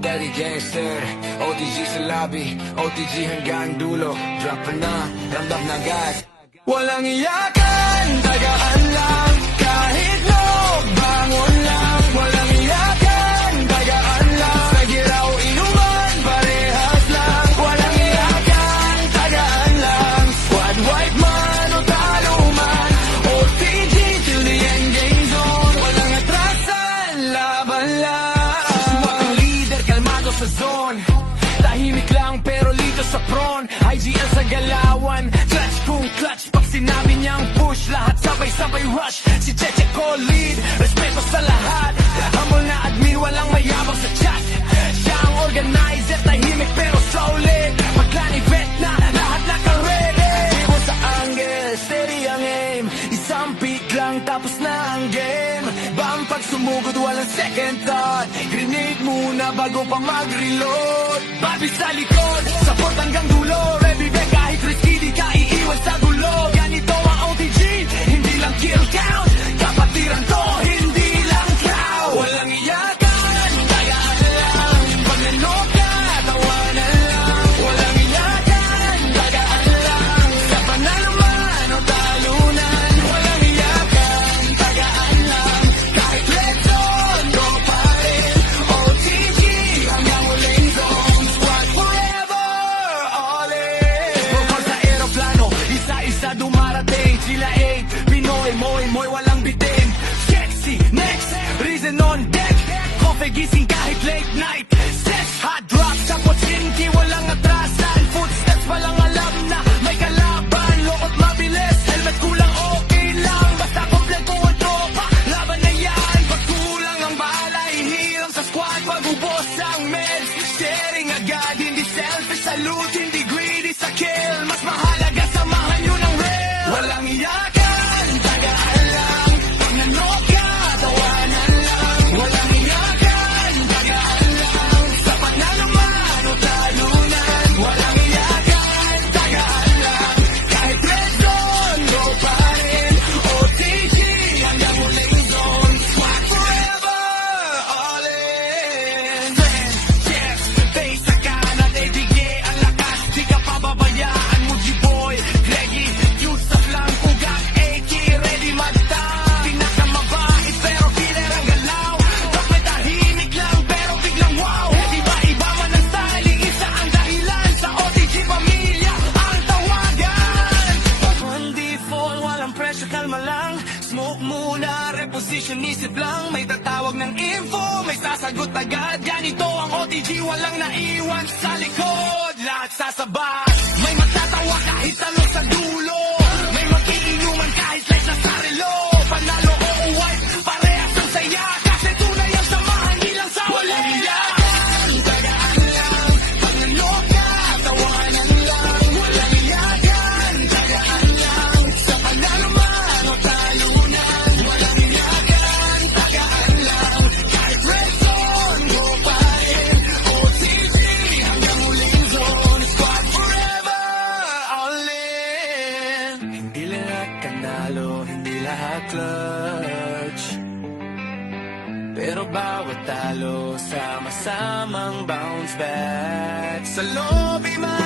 Daddy Gangster, OTG sa lobby, OTG hanggang dulo. Drop na, ramdam na agad. Walang iyakan, tagaan lang. Kahit no, bangon lang. Walang iyakan, tagaan lang. Nagiraw inuman, parehas lang. Walang iyakan, tagaan lang. Squad wipe man o talo man, OTG till the end game zone. Walang atrasan, laban lang. Mga leader, kalmado sa zone. Tahimik lang pero lito sa prawn. IGL sa galawan, clutch kung clutch. Pag sinabi niyang push, lahat sabay-sabay rush. Si Cheche ko lead, respeto sa lahat. Humble na admin, walang mayabang sa chat. Siya ang organizer, tahimik pero solid. Paglan event na, lahat naka-ready. Ibo sa angle, steady ang aim. Isang peak lang, tapos na ang game. Bam pag sumugod, walang second thought. Grenade muna bago pa mag-reload. Babi sa likod, support hanggang dulo. Ready back kahit risky, di ka iiwan sa gulo. Ganito ang OTG, hindi lang kill count. Kapatiran to, hindi lang crowd. Walang iyakan, tagaan lang. Pag nanok ka, tawanan lang. Walang iyakan, tagaan lang. Sa panalo man o talunan. Walang iyakan, tagaan lang. Kahit red zone, go pa rin. OTG hanggang huling zone. Squad forever, all in. Bukod sa aeroplano, isa-isa dumarating. Sila 8, Pinoy, moy, walang bitin. Sexy, next, reason on deck. Coffee gising kahit late night. Sex, hot drop, sa potsinki, walang atrasan. Footsteps, walang alam na may kalaban. Lokot mabilis, helmet kulang, okay lang. Basta kompleto ang tropa, laban na yan. Pag kulang ang bala, ihiram sa squad. Pag ubos ang meds, sharing agad. Hindi selfish sa loot, hindi greedy sa kill. Mas mahalaga, samahan nyo ng real. Walang iyakan, tagaan lang. Pag nanok ka, tawanan lang. Walang iyakan, tagaan lang. Sa panalo man o talunan. Walang iyakan, tagaan lang. Kahit red zone, go pa rin. OTG hanggang huling zone. Squad forever, all in. Friends, yes, face sa kanan, ibigay ang lakas. Di ka pababayaan mo, G-boy. Greggy, Yusuf lang, Ugak, AK, ready magta. Pinakamabait pero killer ang galaw. Bakit tahimik lang pero biglang wow. Di ba iba man ang styling, isa ang dahilan. Sa OTG pamilya ang tawagan. Pag on default, walang pressure, kalma lang. Smoke muna, reposition, isip lang. May tatawag ng info, may sasagot agad. Ganito ang OTG, walang naiwan sa likod. Lahat sasabat, may magtatawa kahit talo sa dulo. May mag-iinuman kahit late na sa relo. Panalo o wipe, parehas ang saya. Kasi tunay ang samahan, di lang sa walang iyakan, tagaan lang. Pag nanok ka, tawanan lang. Walang iyakan, tagaan lang. Sa panalo man o talunan. Walang iyakan, tagaan lang. Kahit red zone, go pa rin. OTG hanggang huling zone. Squad forever, all in. Hindi lahat kanalo, hindi lahat clutch. Pero bawat talo, sama-samang bounce back. Sa lobby man